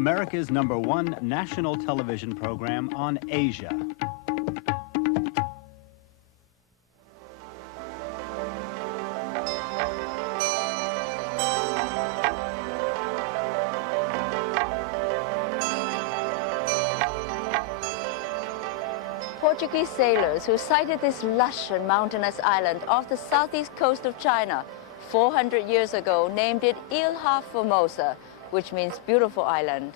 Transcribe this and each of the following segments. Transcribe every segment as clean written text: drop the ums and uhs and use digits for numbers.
America's #1 national television program on Asia. Portuguese sailors who sighted this lush and mountainous island off the southeast coast of China 400 years ago named it Ilha Formosa, which means beautiful island.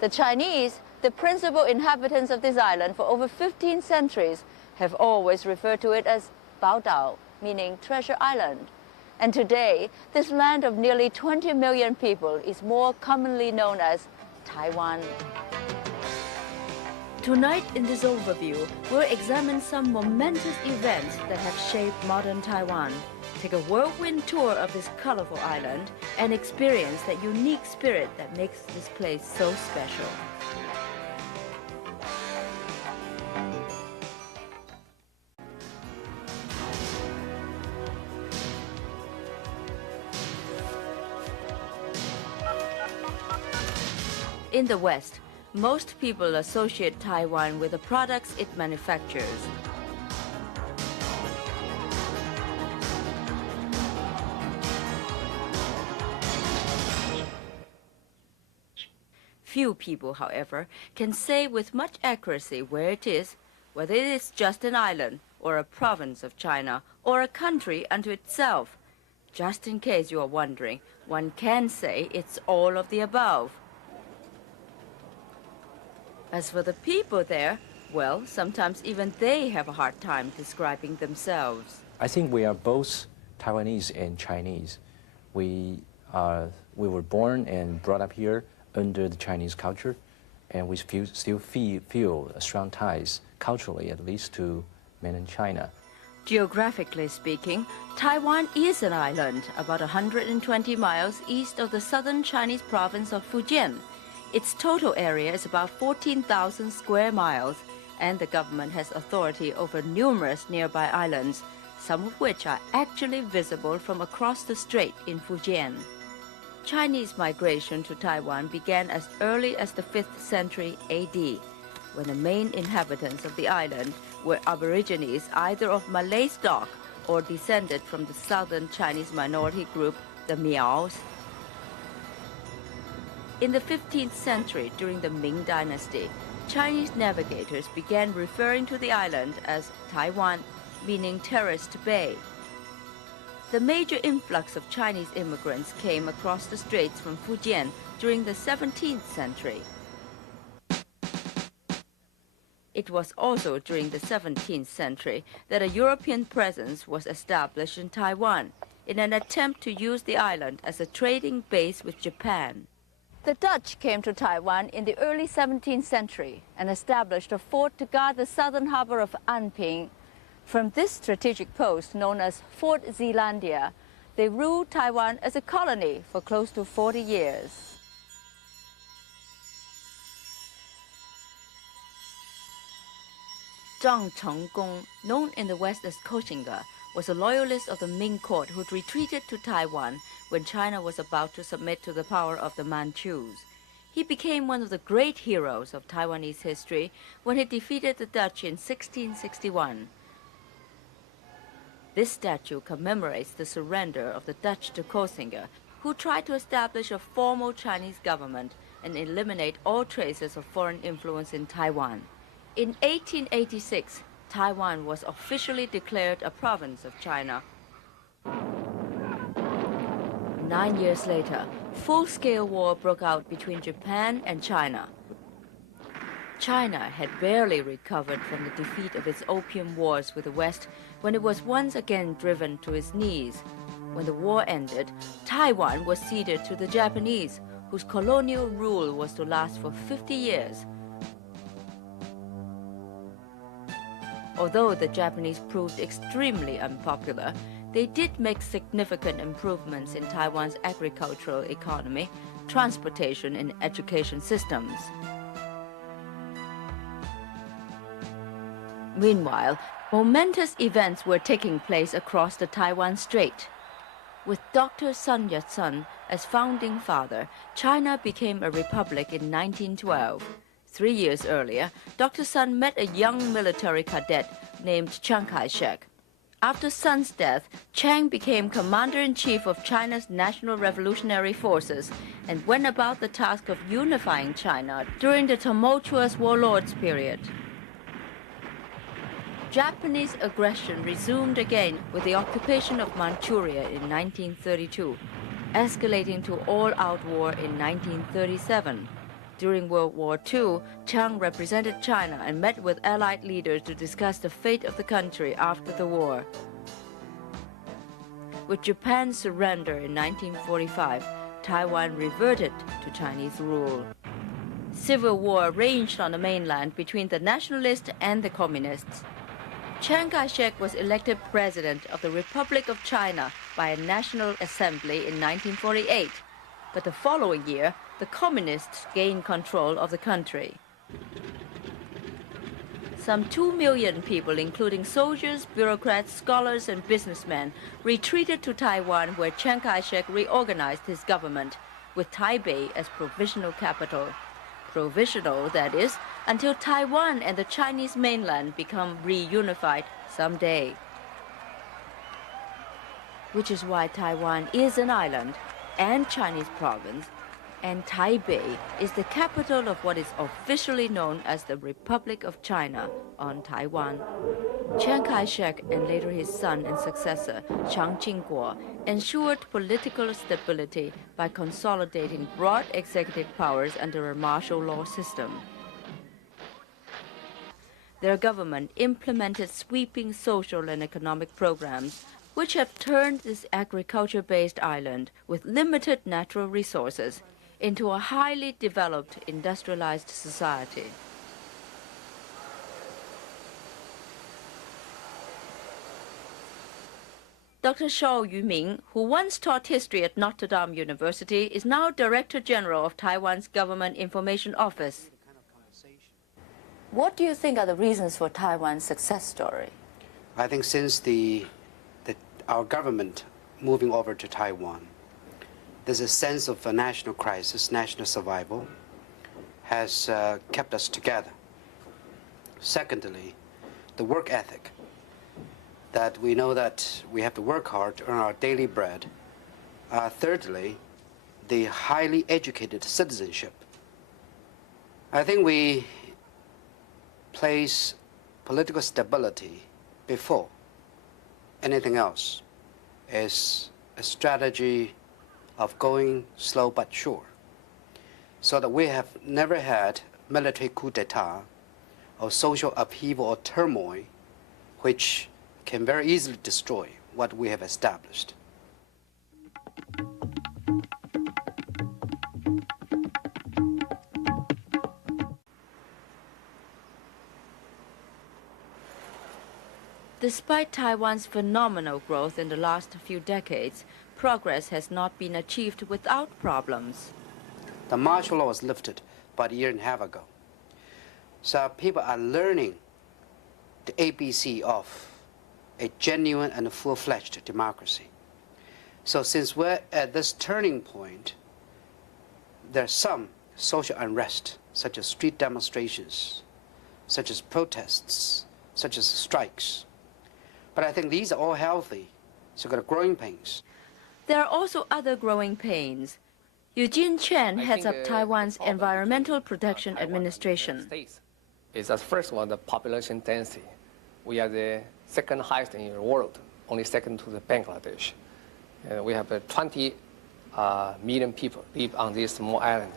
The Chinese, the principal inhabitants of this island for over 15 centuries, have always referred to it as Baodao, meaning treasure island. And today, this land of nearly 20 million people is more commonly known as Taiwan. Tonight in this overview, we'll examine some momentous events that have shaped modern Taiwan, take a whirlwind tour of this colorful island, and experience that unique spirit that makes this place so special. In the West, most people associate Taiwan with the products it manufactures. Few people, however, can say with much accuracy where it is, whether it is just an island, or a province of China, or a country unto itself. Just in case you are wondering, one can say it's all of the above. As for the people there, well, sometimes even they have a hard time describing themselves. I think we are both Taiwanese and Chinese. We were born and brought up here under the Chinese culture, and we still feel strong ties, culturally at least, to mainland China. Geographically speaking, Taiwan is an island about 120 miles east of the southern Chinese province of Fujian. Its total area is about 14,000 square miles, and the government has authority over numerous nearby islands, some of which are actually visible from across the strait in Fujian. Chinese migration to Taiwan began as early as the 5th century AD, when the main inhabitants of the island were Aborigines either of Malay stock or descended from the southern Chinese minority group, the Miaos. In the 15th century, during the Ming Dynasty, Chinese navigators began referring to the island as Taiwan, meaning terraced bay. The major influx of Chinese immigrants came across the straits from Fujian during the 17th century. It was also during the 17th century that a European presence was established in Taiwan in an attempt to use the island as a trading base with Japan. The Dutch came to Taiwan in the early 17th century and established a fort to guard the southern harbor of Anping. From this strategic post, known as Fort Zeelandia, they ruled Taiwan as a colony for close to 40 years. Zhang Chenggong, known in the West as Koxinga, was a loyalist of the Ming court who retreated to Taiwan when China was about to submit to the power of the Manchus. He became one of the great heroes of Taiwanese history when he defeated the Dutch in 1661. This statue commemorates the surrender of the Dutch to Koxinga, who tried to establish a formal Chinese government and eliminate all traces of foreign influence in Taiwan. In 1886, Taiwan was officially declared a province of China. 9 years later, full-scale war broke out between Japan and China. China had barely recovered from the defeat of its opium wars with the West when it was once again driven to its knees. When the war ended, Taiwan was ceded to the Japanese, whose colonial rule was to last for 50 years. Although the Japanese proved extremely unpopular, they did make significant improvements in Taiwan's agricultural economy, transportation, and education systems. Meanwhile, momentous events were taking place across the Taiwan Strait. With Dr. Sun Yat-sen as founding father, China became a republic in 1912. 3 years earlier, Dr. Sun met a young military cadet named Chiang Kai-shek. After Sun's death, Chiang became commander-in-chief of China's National Revolutionary Forces and went about the task of unifying China during the tumultuous warlords period. Japanese aggression resumed again with the occupation of Manchuria in 1932, escalating to all-out war in 1937. During World War II, Chiang represented China and met with Allied leaders to discuss the fate of the country after the war. With Japan's surrender in 1945, Taiwan reverted to Chinese rule. Civil war raged on the mainland between the nationalists and the communists. Chiang Kai-shek was elected president of the Republic of China by a National Assembly in 1948. But the following year, the communists gained control of the country. Some 2 million people, including soldiers, bureaucrats, scholars, and businessmen, retreated to Taiwan, where Chiang Kai-shek reorganized his government, with Taipei as provisional capital. Provisional, that is, until Taiwan and the Chinese mainland become reunified someday. Which is why Taiwan is an island and Chinese province, and Taipei is the capital of what is officially known as the Republic of China on Taiwan. Chiang Kai-shek and later his son and successor, Chiang Ching-kuo, ensured political stability by consolidating broad executive powers under a martial law system. Their government implemented sweeping social and economic programs which have turned this agriculture-based island with limited natural resources into a highly developed industrialized society. Dr. Shao Yuming, who once taught history at Notre Dame University, is now Director General of Taiwan's Government Information Office. What do you think are the reasons for Taiwan's success story? I think since our government moving over to Taiwan, there's a sense of a national crisis, national survival, has kept us together. Secondly, the work ethic, that we know that we have to work hard to earn our daily bread. Thirdly, the highly educated citizenship. I think we place political stability before anything else. Is a strategy of going slow but sure, so that we have never had military coup d'etat or social upheaval or turmoil which can very easily destroy what we have established. Despite Taiwan's phenomenal growth in the last few decades, progress has not been achieved without problems. The martial law was lifted about a year and a half ago. So people are learning the ABC of a genuine and full-fledged democracy. So since we're at this turning point, there's some social unrest, such as street demonstrations, such as protests, such as strikes. But I think these are all healthy, so we've got growing pains. There are also other growing pains. Eugene Chen heads up Taiwan's Environmental Protection Administration. Is that first one, the population density. We are the second highest in the world, only second to the Bangladesh. We have 20 million people live on this small island,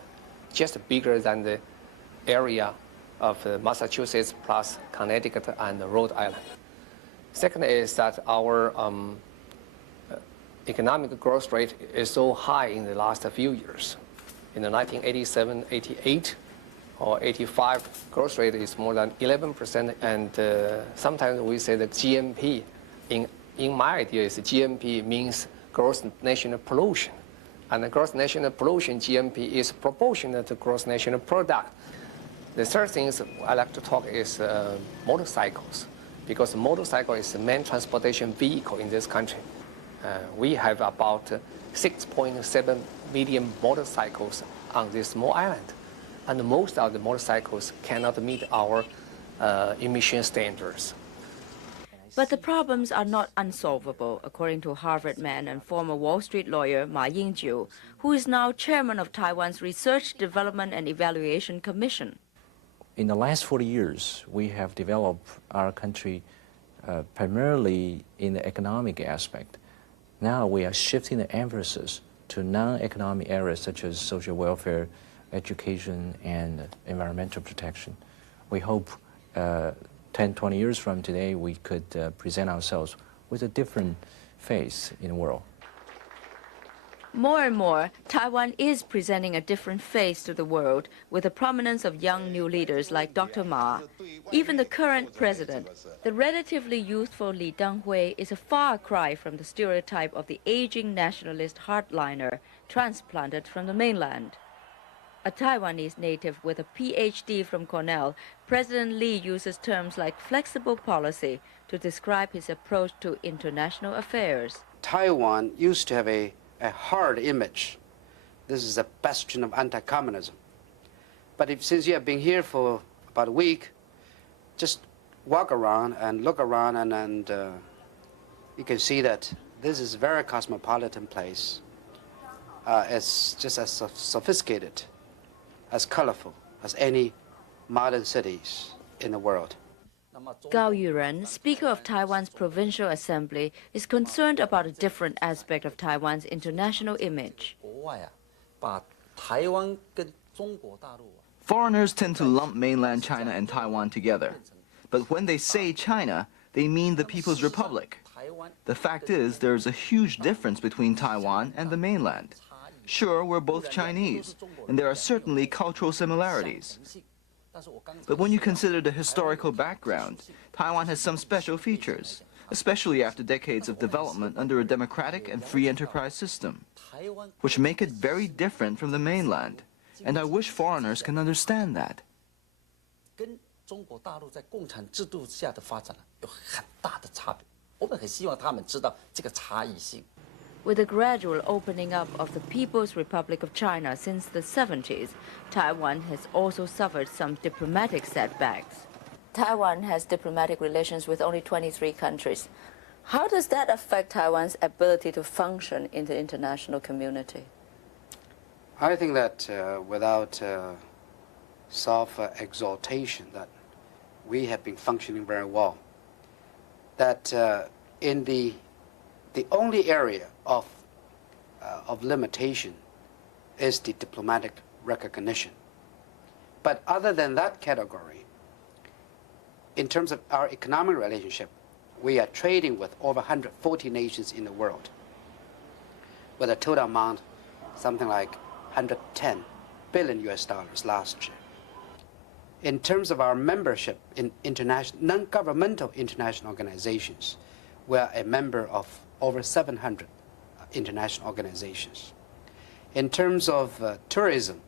just bigger than the area of Massachusetts plus Connecticut and Rhode Island. Second is that our economic growth rate is so high in the last few years. In the 1987, 88, or 85, growth rate is more than 11%. And sometimes we say that GNP, in my idea, is GNP means gross national pollution. And the gross national pollution, GNP, is proportionate to gross national product. The third thing I like to talk is motorcycles, because the motorcycle is the main transportation vehicle in this country. We have about 6.7 million motorcycles on this small island, and most of the motorcycles cannot meet our emission standards. But the problems are not unsolvable, according to Harvard man and former Wall Street lawyer Ma Ying-jeou, who is now chairman of Taiwan's Research, Development and Evaluation Commission. In the last 40 years, we have developed our country primarily in the economic aspect. Now we are shifting the emphasis to non-economic areas such as social welfare, education, and environmental protection. We hope 10, 20 years from today, we could present ourselves with a different face in the world. More and more, Taiwan is presenting a different face to the world with the prominence of young new leaders like Dr. Ma. Even the current president, the relatively youthful Li Denghui, is a far cry from the stereotype of the aging nationalist hardliner transplanted from the mainland. A Taiwanese native with a PhD from Cornell, President Li uses terms like flexible policy to describe his approach to international affairs. Taiwan used to have a hard image. This is a bastion of anti-communism. But since you have been here for about a week, just walk around and look around, and you can see that this is a very cosmopolitan place. It's just as sophisticated, as colorful as any modern cities in the world. Gao Yuren, Speaker of Taiwan's Provincial Assembly, is concerned about a different aspect of Taiwan's international image. Foreigners tend to lump mainland China and Taiwan together. But when they say China, they mean the People's Republic. The fact is, there is a huge difference between Taiwan and the mainland. Sure, we're both Chinese, and there are certainly cultural similarities. But when you consider the historical background, Taiwan has some special features, especially after decades of development under a democratic and free enterprise system, which make it very different from the mainland. And I wish foreigners can understand that. With the gradual opening up of the People's Republic of China since the 70s, Taiwan has also suffered some diplomatic setbacks. Taiwan has diplomatic relations with only 23 countries. How does that affect Taiwan's ability to function in the international community? I think that without self-exaltation, that we have been functioning very well. That in the only area of limitation is the diplomatic recognition. But other than that category, in terms of our economic relationship, we are trading with over 140 nations in the world, with a total amount something like 110 billion US dollars last year. In terms of our membership in non-governmental international organizations, we are a member of over 700 international organizations. In terms of tourism,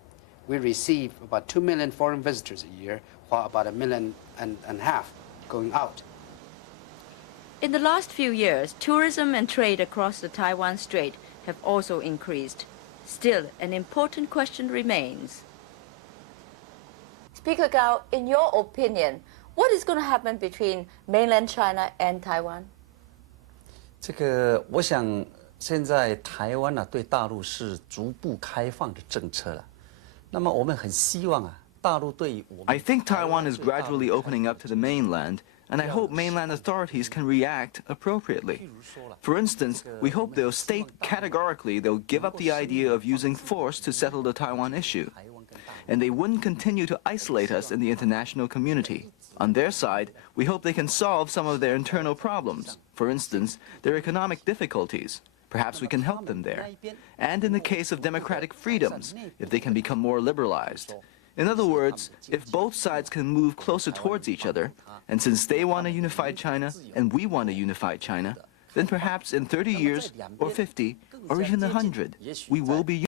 we receive about 2 million foreign visitors a year, while about 1.5 million going out. In the last few years, tourism and trade across the Taiwan Strait have also increased. Still, an important question remains. Speaker Gao, in your opinion, what is going to happen between mainland China and Taiwan? 我想现在台湾呢对大陆是逐步开放的政策了。那么我们很希望大陆对我们 I think Taiwan is gradually opening up to the mainland, and I hope mainland authorities can react appropriately. For instance, we hope they'll state categorically they'll give up the idea of using force to settle the Taiwan issue, and they wouldn't continue to isolate us in the international community. On their side, we hope they can solve some of their internal problems, for instance, their economic difficulties. Perhaps we can help them there. And in the case of democratic freedoms, if they can become more liberalized. In other words, if both sides can move closer towards each other, and since they want a unified China and we want a unified China, then perhaps in 30 years or 50 or even 100, we will be